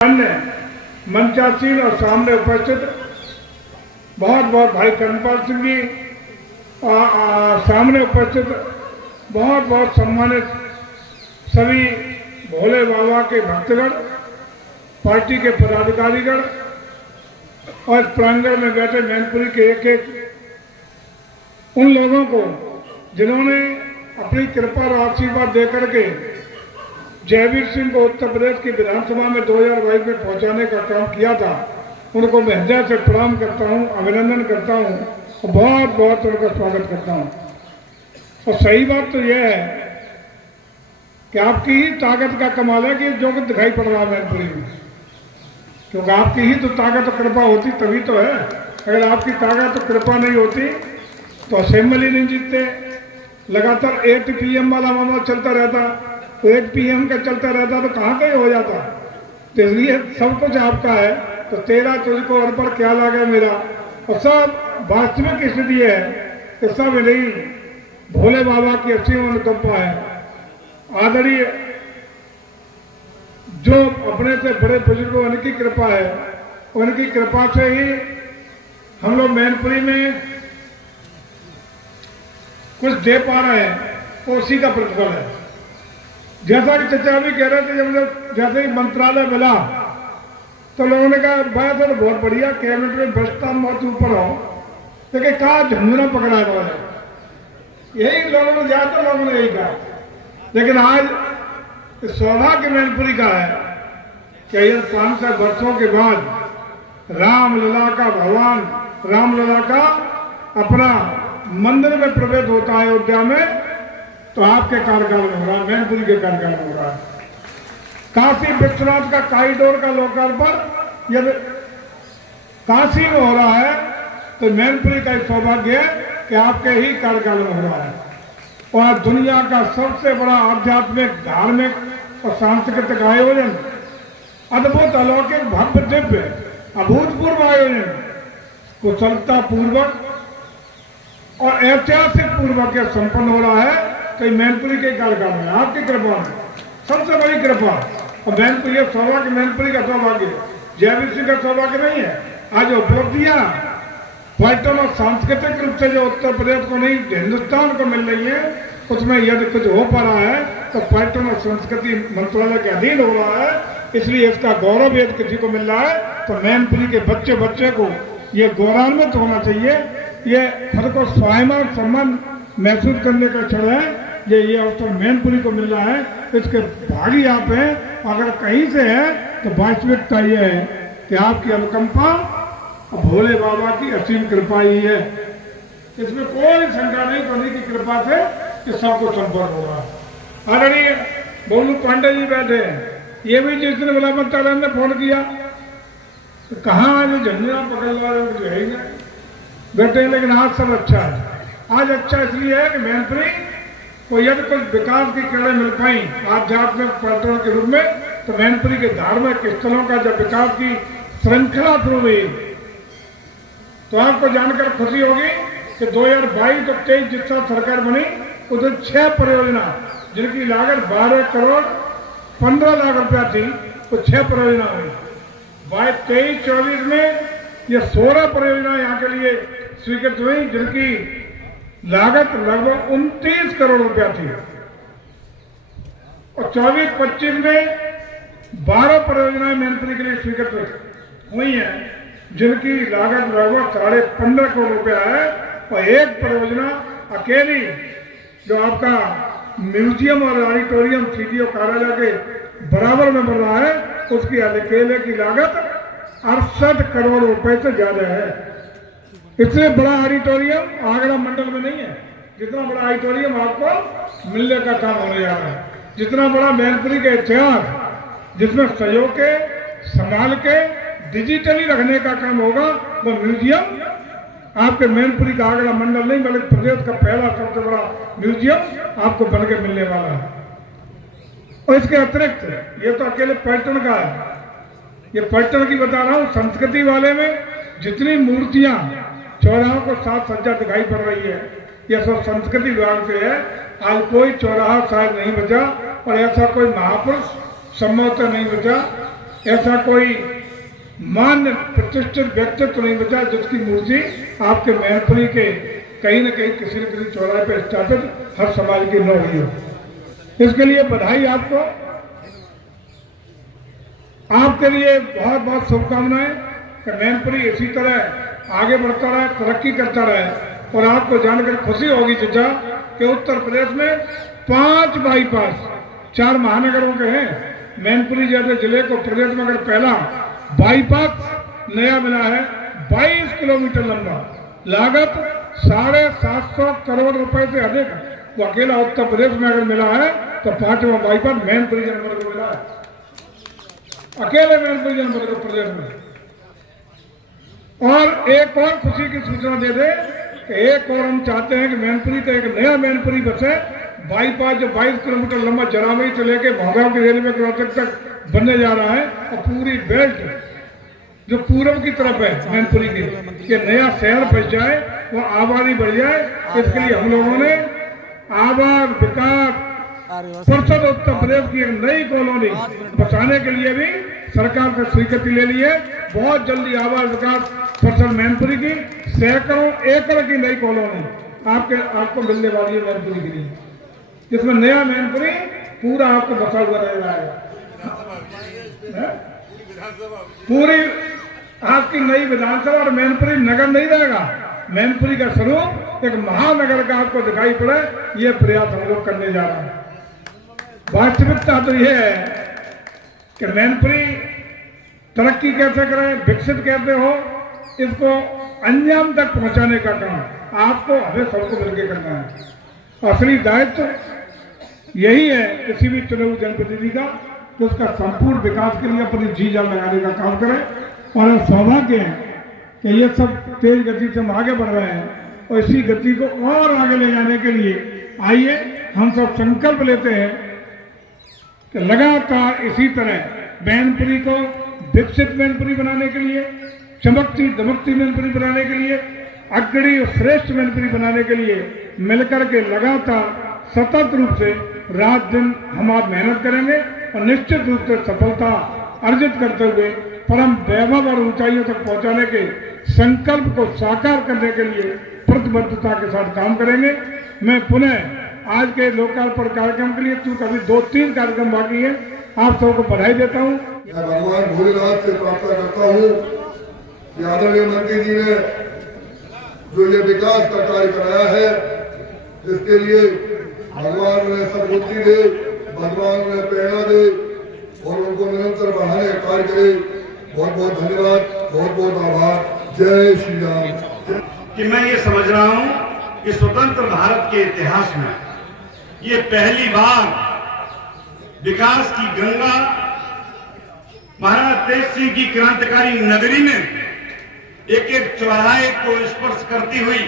अन्य मंचासीन और सामने उपस्थित बहुत बहुत भाई कर्णपाल सिंह जी, सामने उपस्थित बहुत बहुत सम्मानित सभी भोले बाबा के भक्तगण, पार्टी के पदाधिकारीगण और प्रांगण में बैठे मैनपुरी के एक एक उन लोगों को जिन्होंने अपनी कृपा और आशीर्वाद देकर के जयवीर सिंह को उत्तर प्रदेश की विधानसभा में 2022 में पहुंचाने का काम किया था, उनको मैं हृदय से प्रणाम करता हूं, अभिनंदन करता हूं और बहुत बहुत उनका स्वागत करता हूं। और सही बात तो यह है कि आपकी ही ताकत का कमाल है कि जो कुछ दिखाई पड़ रहा है मैनपुरी में, क्योंकि आपकी ही तो ताकत और कृपा होती तभी तो है। अगर आपकी ताकत और कृपा नहीं होती तो असेंबली नहीं जीतते। लगातार 8 PM वाला मामला चलता रहता, 8 PM का चलता रहता तो कहाँ कहीं हो जाता। तो इसलिए सब कुछ आपका है, तो तेरा तुझको अर पर क्या लागे मेरा। और सब वास्तविक स्थिति है कि सब नहीं भोले बाबा की असीम अनुकंपा है। आदरणीय जो अपने से बड़े बुजुर्गों उनकी कृपा है, उनकी कृपा से ही हम लोग मैनपुरी में कुछ दे पा रहे हैं, उसी का प्रतिफल है। जैसा कि चचा भी कह रहे थे, जब जैसे ही मंत्रालय मिला तो लोगों ने कहा भाई तो बहुत बढ़िया, कैबिनेट में बसता बहुत ऊपर हो, लेकिन कहा झंझुना पकड़ा है, यही लोगों ने ज्यादातर लोगों ने यही कहा। लेकिन आज सौभाग्य मैनपुरी का है कि यह 500 वर्षों के बाद रामलला का भगवान रामलला का अपना मंदिर में प्रवेश होता है अयोध्या में, तो आपके कार्यकाल में हो रहा है, मैनपुरी के कार्यकाल में हो रहा है। काशी विश्वनाथ का कॉरिडोर का लोकार्पण यदि काशी में हो रहा है तो मैनपुरी का सौभाग्य है कि आपके ही कार्यकाल में हो रहा है। और दुनिया का सबसे बड़ा आध्यात्मिक, धार्मिक और सांस्कृतिक आयोजन, अद्भुत, अलौकिक, भव्य, दिव्य, अभूतपूर्व आयोजन कुशलता पूर्वक और ऐतिहासिक पूर्वक संपन्न हो रहा है, तो मैनपुरी के कार्यकाल में आपकी कृपा है, सबसे बड़ी कृपा। और मैनपुरी सौभाग्य, मैनपुरी का सौभाग्य, जयवीर सिंह का सौभाग्य नहीं है। आज उपलब्धियां पर्यटन और सांस्कृतिक रूप से जो उत्तर प्रदेश को नहीं हिंदुस्तान को मिल रही है, उसमें यदि कुछ हो पा रहा है तो पर्यटन और संस्कृति मंत्रालय के अधीन हो रहा है, इसलिए इसका गौरव यदि किसी को मिल रहा है तो मैनपुरी के बच्चे बच्चे को ये गौरवान्वित होना चाहिए। ये खुद को स्वाभिमान सम्मान महसूस करने का क्षण है, ये अवसर मैनपुरी को मिल रहा है, इसके भागी आप हैं। अगर कहीं से है तो वास्तविकता ये है कि आपकी अनुकंपा और भोले बाबा की असीम कृपा ही है, इसमें कोई शंका नहीं। उन्हीं की कृपा से कि सबको संपर्क होगा। आदरणीय बोलू पांडे जी बैठे हैं, ये भी जिस दिन बुला मंत्रालय ने फोन किया तो कहाँ आज झंझुना पकड़ वाले कुछ है ही नहीं बैठे, लेकिन आज सब अच्छा है। आज अच्छा इसलिए है कि मैनपुरी को यदि कुछ विकास की किरणें मिल पाई आध्यात्मिक पर्यटन के रूप में, तो मैनपुरी के धार्मिक स्थलों का जब विकास की श्रृंखला शुरू हुई तो आपको जानकर खुशी होगी कि 2022 और 23 जितना सरकार बनी उधर 6 परियोजना जिनकी लागत 12 करोड़ 15 लाख रुपया थी, तो 6 परियोजना हुई। 23-24 में ये 16 परियोजना यहाँ के लिए स्वीकृत हुई, जिनकी लागत लगभग 29 करोड़ रुपया थी। और 24-25 में 12 परियोजनाएं मैनपुरी के लिए स्वीकृत हुई हैं, जिनकी लागत लगभग 15.5 करोड़ रुपया है। और एक परियोजना अकेली जो आपका म्यूजियम और ऑडिटोरियम CDO कार्यालय के बराबर में बन रहा है, उसकी अकेले की लागत 68 करोड़ रुपए से ज्यादा है। इससे बड़ा ऑडिटोरियम आगरा मंडल में नहीं है, जितना बड़ा ऑडिटोरियम आपको मिलने का काम होने जा रहा है, जितना बड़ा मैनपुरी का इतिहास जिसमें सहयोग के संभाल के डिजिटली रखने का काम होगा, वो म्यूजियम आपके मैनपुरी का आगरा मंडल नहीं बल्कि प्रदेश का पहला सबसे बड़ा म्यूजियम आपको बन के मिलने वाला है। और इसके अतिरिक्त ये तो अकेले पर्यटन का है, ये पर्यटन की बता रहा हूँ, संस्कृति वाले में जितनी मूर्तियां चौराहों को साथ सज्जा दिखाई पड़ रही है, यह सब संस्कृति विभाग से है। आज कोई चौराहा शायद नहीं बचा और ऐसा कोई महापुरुष संभवतः नहीं बचा ऐसा कोई मान्य प्रतिष्ठित व्यक्तित्व नहीं बचा जिसकी मूर्ति आपके मैनपुरी के कहीं न कहीं किसी न किसी चौराहे पर स्थापित हर समाज की न हुई हो। इसके लिए बधाई आपको, आपके लिए बहुत बहुत शुभकामनाएं कि मैनपुरी इसी तरह आगे बढ़ता रहे, तरक्की करता रहे। और आपको जानकर खुशी होगी चाचा कि उत्तर प्रदेश में 5 बाईपास 4 महानगरों के हैं। मैनपुरी जैसे जिले को प्रदेश में अगर पहला बाईपास नया मिला है 22 किलोमीटर लंबा, लागत 750 करोड़ रुपए से अधिक, वो अकेला उत्तर प्रदेश में अगर मिला है तो 5वां बाईपास मैनपुरी जनपद को मिला है, अकेले मैनपुरी जनपद को प्रदेश में। और एक और खुशी की सूचना दे दे कि एक और हम चाहते हैं कि मैनपुरी का एक नया मैनपुरी बसे, बाईपास जो 22 किलोमीटर लंबा जरावई से लेके भोगांव के रेलवे क्रॉसिंग तक बनने जा रहा है, और पूरी बेल्ट जो पूरब की तरफ है मैनपुरी की, कि नया शहर बच जाए, वो आबादी बढ़ जाए। इसके लिए हम लोगों ने आबाद विकास परिषद उत्तर प्रदेश की एक नई कॉलोनी बसाने के लिए भी सरकार से स्वीकृति ले ली है। बहुत जल्दी आवास विकास परिषद मैनपुरी की सैकड़ों एकड़ की नई कॉलोनी आपको मिलने वाली है मैनपुरी के लिए, जिसमें नया मैनपुरी पूरा आपको बसा हुआ रहेगा। पूरी आपकी नई विधानसभा और मैनपुरी नगर नहीं रहेगा, मैनपुरी का स्वरूप एक महानगर का आपको दिखाई पड़े, ये प्रयास हम लोग करने जा रहे हैं। वास्तविकता तो यह है कि मैनपुरी तरक्की कैसे करें, विकसित कैसे हो, इसको अंजाम तक पहुंचाने का काम आपको हमें सबको मिलकर करना है। असली दायित्व यही है किसी भी चुने हुए जनप्रतिनिधि का, तो उसका संपूर्ण विकास के लिए अपनी जी जान लगाने का काम करें। और सौभाग्य है कि ये सब तेज गति से हम आगे बढ़ रहे हैं, और इसी गति को और आगे ले जाने के लिए आइए हम सब संकल्प लेते हैं कि लगातार इसी तरह मैनपुरी को विकसित मैनपुरी बनाने के लिए, चमकती दमकती मैनपुरी बनाने के लिए, अग्रणी और श्रेष्ठ मैनपुरी बनाने के लिए मिलकर के लगातार सतत रूप से रात दिन हम आप मेहनत करेंगे, और निश्चित रूप से सफलता अर्जित करते हुए परम वैभव और ऊंचाइयों तक पहुंचाने के संकल्प को साकार करने के लिए प्रतिबद्धता के साथ काम करेंगे। मैं पुनः आज के लोकार्पण कार्यक्रम के लिए, चूंकि अभी 2-3 कार्यक्रम बाकी है, आप सबको बधाई देता हूँ। मैं भगवान भोलेनाथ से प्रार्थना करता हूँ कि आदरणीय मंत्री जी ने जो ये विकास का कार्य कराया है, इसके लिए भगवान उन्हें सद्बुद्धि दे, भगवान उन्हें प्रेरणा दे और उनको निरंतर बढ़ाने का कार्य करे। बहुत बहुत धन्यवाद, बहुत बहुत आभार। जय श्री राम। कि मैं ये समझ रहा हूँ कि स्वतंत्र भारत के इतिहास में ये पहली बार विकास की गंगा महाराज तेज सिंह की क्रांतिकारी नगरी में एक एक चौराहे को स्पर्श करती हुई,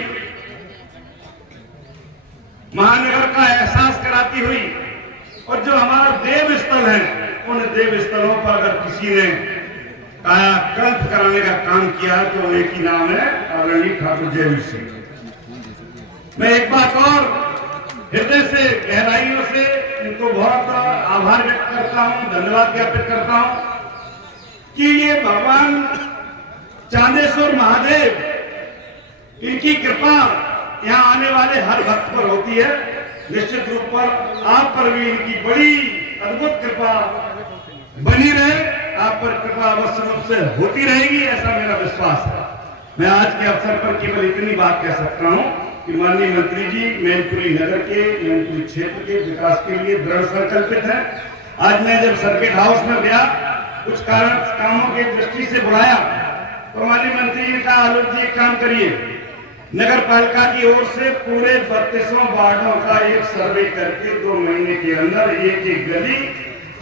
महानगर का एहसास कराती हुई, और जो हमारा देव स्थल है, उन देव स्थलों पर अगर किसी ने कायाकल्प कराने का काम किया तो एक ही नाम है आदरणीय ठाकुर जयवीर सिंह। मैं एक बात और हृदय से गहराइयों से इनको बहुत आभार व्यक्त करता हूं, धन्यवाद ज्ञापित करता हूं कि ये भगवान चांदेश्वर महादेव, इनकी कृपा यहाँ आने वाले हर भक्त पर होती है। निश्चित रूप पर आप पर भी इनकी बड़ी अद्भुत कृपा बनी रहे, आप पर कृपा अवश्य रूप से होती रहेगी, ऐसा मेरा विश्वास है। मैं आज के अवसर पर केवल इतनी बात कह सकता हूं कि माननीय मंत्री जी मैनपुरी नगर के, मैनपुरी क्षेत्र के विकास के लिए दृढ़ संकल्पित है। आज मैं जब सर्किट हाउस में गया, कुछ कामों की दृष्टि से बुलाया, तो माननीय मंत्री जी ने कहा, आलोक जी एक काम करिए, नगर पालिका की ओर से पूरे 32 वार्डों का एक सर्वे करके 2 महीने के अंदर एक एक गली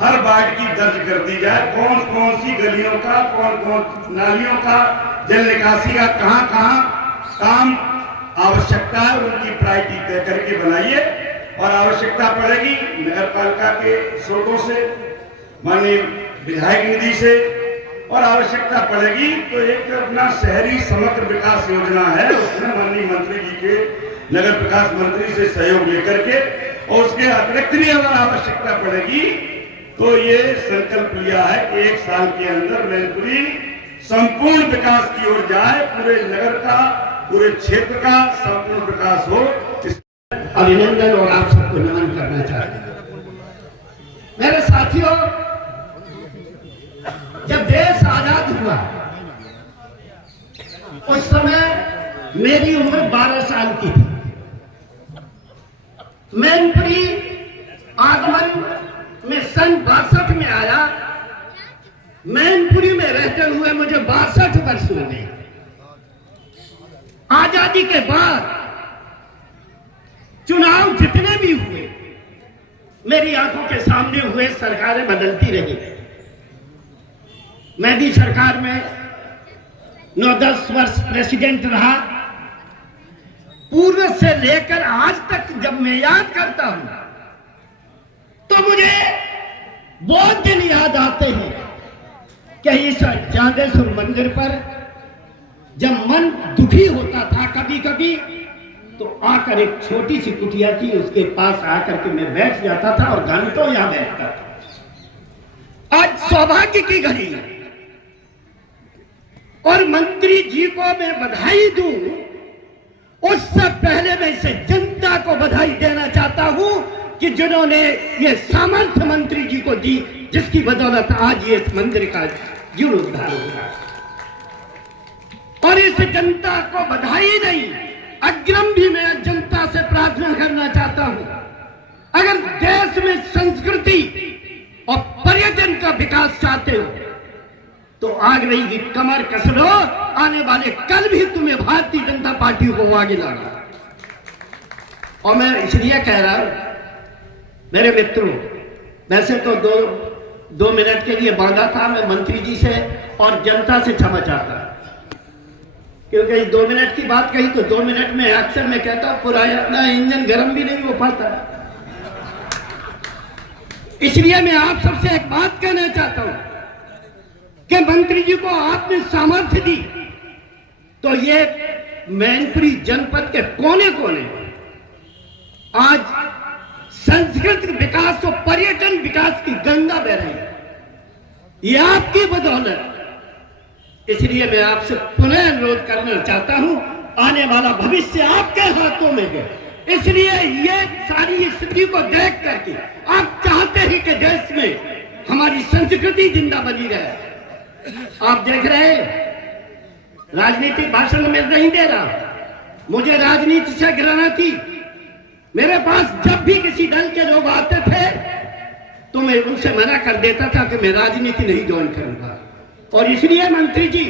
हर वार्ड की दर्ज कर दी जाए, कौन कौन सी गलियों का, कौन कौन नालियों का, जल निकासी का कहां कहां काम आवश्यकता है, उनकी प्रायोरिटी तय करके बनाइए। और आवश्यकता पड़ेगी नगर पालिका के स्रोतों से, माननीय विधायक निधि से, और आवश्यकता पड़ेगी तो एक अपना शहरी समग्र विकास योजना है, उसमें माननीय मंत्री जी के नगर विकास मंत्री से सहयोग लेकर के, और उसके अतिरिक्त भी अगर आवश्यकता पड़ेगी तो ये संकल्प लिया है कि 1 साल के अंदर मैनपुरी संपूर्ण विकास की ओर जाए, पूरे नगर का, पूरे क्षेत्र का संपूर्ण विकास हो। अभिनंदन और आप सबको नमन करना चाहते हैं। मेरे साथियों, जब देश आजाद हुआ उस समय मेरी उम्र 12 साल की थी। मैनपुरी आगमन में सन 62 में आया। मैनपुरी में रहते हुए मुझे 62 वर्ष हो गए। आजादी के बाद चुनाव जितने भी हुए मेरी आंखों के सामने हुए, सरकारें बदलती रही। मैं भी सरकार में 9-10 वर्ष प्रेसिडेंट रहा। पूर्व से लेकर आज तक जब मैं याद करता हूं तो मुझे बहुत दिन याद आते हैं कि इस चांदेश्वर मंदिर पर जब मन दुखी होता था कभी कभी, तो आकर एक छोटी सी कुटिया थी, उसके पास आकर के मैं बैठ जाता था और घंटों यहां बैठता था। आज सौभाग्य की घड़ी है और मंत्री जी को मैं बधाई दूं, उससे पहले मैं इसे जनता को बधाई देना चाहता हूं कि जिन्होंने ये सामर्थ्य मंत्री जी को दी, जिसकी बदौलत आज ये इस मंदिर का जीर्णोद्धार हुआ। और इस जनता को बधाई नहीं, अग्रिम भी मैं जनता से प्रार्थना करना चाहता हूं, अगर देश में संस्कृति और पर्यटन का विकास चाहते हो तो आग रही की कमर कस लो। आने वाले कल भी तुम्हें भारतीय जनता पार्टी को आगे लाना। और मैं इसलिए कह रहा हूं मेरे मित्रों, वैसे तो दो मिनट के लिए बांधा था मैं मंत्री जी से और जनता से क्षमा चाहता, क्योंकि 2 मिनट की बात कही तो 2 मिनट में अक्सर मैं कहता हूं पुराना इंजन गर्म भी नहीं हो पाता। इसलिए मैं आप सबसे एक बात कहना चाहता हूं कि मंत्री जी को आपने सामर्थ्य दी तो ये मैनपुरी जनपद के कोने कोने आज सांस्कृतिक विकास और पर्यटन विकास की गंगा बह रही है, ये आपकी बदौलत। इसलिए मैं आपसे पुनः अनुरोध करना चाहता हूं, आने वाला भविष्य आपके हाथों में है। इसलिए ये सारी स्थिति को देख करके आप चाहते हैं कि देश में हमारी संस्कृति जिंदा बनी रहे। आप देख रहे हैं राजनीतिक भाषण में नहीं दे रहा, मुझे राजनीति से घृणा थी। मेरे पास जब भी किसी दल के लोग आते थे तो मैं उनसे मना कर देता था कि मैं राजनीति नहीं ज्वाइन करूंगा। और इसलिए मंत्री जी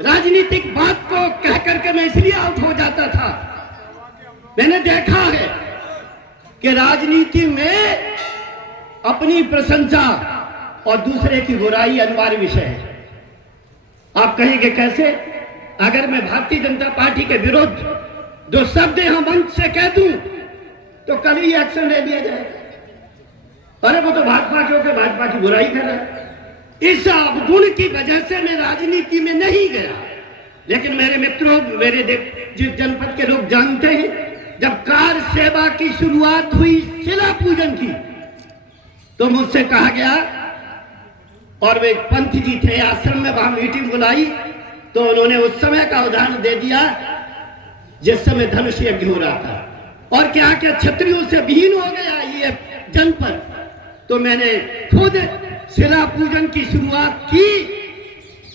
राजनीतिक बात को कह करके मैं इसलिए आउट हो जाता था। मैंने देखा है कि राजनीति में अपनी प्रशंसा और दूसरे की बुराई अनिवार्य विषय है। आप कहेंगे कैसे? अगर मैं भारतीय जनता पार्टी के विरुद्ध 2 शब्द यहां मंच से कह दूं तो कल ही एक्शन ले लिया जाएगा। अरे वो तो भाजपा के होकर भाजपा की बुराई कर रहा है। इस अवगुण की वजह से मैं राजनीति में नहीं गया। लेकिन मेरे मित्रों, मेरे जिस जनपद के लोग जानते हैं, जब कार सेवा की शुरुआत हुई शिला पूजन की तो मुझसे कहा गया, और वे पंत जी थे आश्रम में, वहां मीटिंग बुलाई तो उन्होंने उस समय का उदाहरण दे दिया जिस समय धनुष यज्ञ हो रहा था और क्या क्या क्षत्रियों से विहीन हो गया ये जनपद। तो मैंने खुद शिला पूजन की शुरुआत की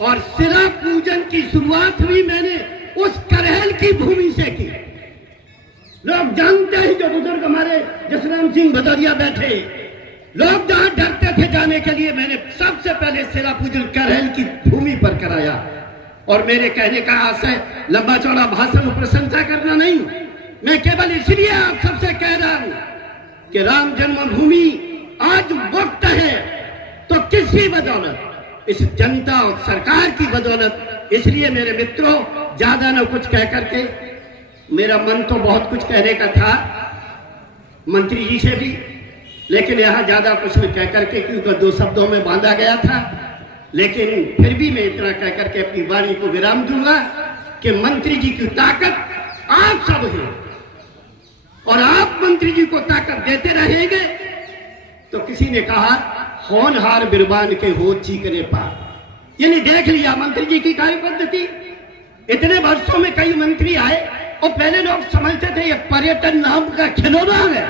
और शिला पूजन की शुरुआत भी मैंने उस करहल की भूमि से की। लोग जानते हैं, जो बुजुर्ग हमारे जसराम सिंह भदौरिया बैठे, लोग जहां डरते थे जाने के लिए, मैंने सबसे पहले शिला पूजन करहल की भूमि पर कराया। और मेरे कहने का आशय लंबा चौड़ा भाषण और प्रशंसा करना नहीं, मैं केवल इसलिए आप सबसे कह रहा हूं कि राम जन्मभूमि आज वक्त है तो किसकी बदौलत? इस जनता और सरकार की बदौलत। इसलिए मेरे मित्रों, ज्यादा न कुछ कह करके, मेरा मन तो बहुत कुछ कहने का था मंत्री जी से भी, लेकिन यहां ज्यादा कुछ न कह करके, क्योंकि 2 शब्दों में बांधा गया था, लेकिन फिर भी मैं इतना कह करके अपनी वाणी को विराम दूंगा कि मंत्री जी की ताकत आप सब हैं और आप मंत्री जी को ताकत देते रहेंगे तो किसी ने कहा होनहार बिरबान के हो चीकने पार। यानी देख लिया मंत्री जी की कार्य पद्धति। इतने वर्षों में कई मंत्री आए और पहले लोग समझते थे ये पर्यटन नाम का खिलौना है,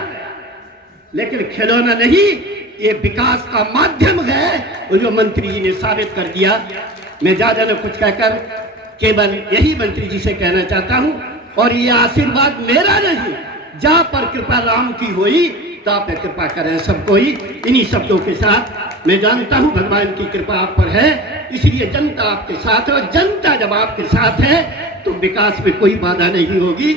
लेकिन खिलौना नहीं, ये विकास का माध्यम है। और जो मंत्री जी ने साबित कर दिया। मैं ज्यादा न कुछ कहकर केवल यही मंत्री जी से कहना चाहता हूं, और ये आशीर्वाद मेरा नहीं, जहां पर कृपा राम की हुई ता पे कृपा करें सब कोई। इन्हीं शब्दों के साथ मैं जानता हूं भगवान की कृपा आप पर है, इसलिए जनता आपके साथ है, और जनता जब आपके साथ है तो विकास में कोई बाधा नहीं होगी।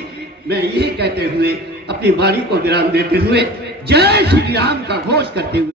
मैं यही कहते हुए अपनी वाणी को विराम देते हुए जय श्री राम का घोष करते हुए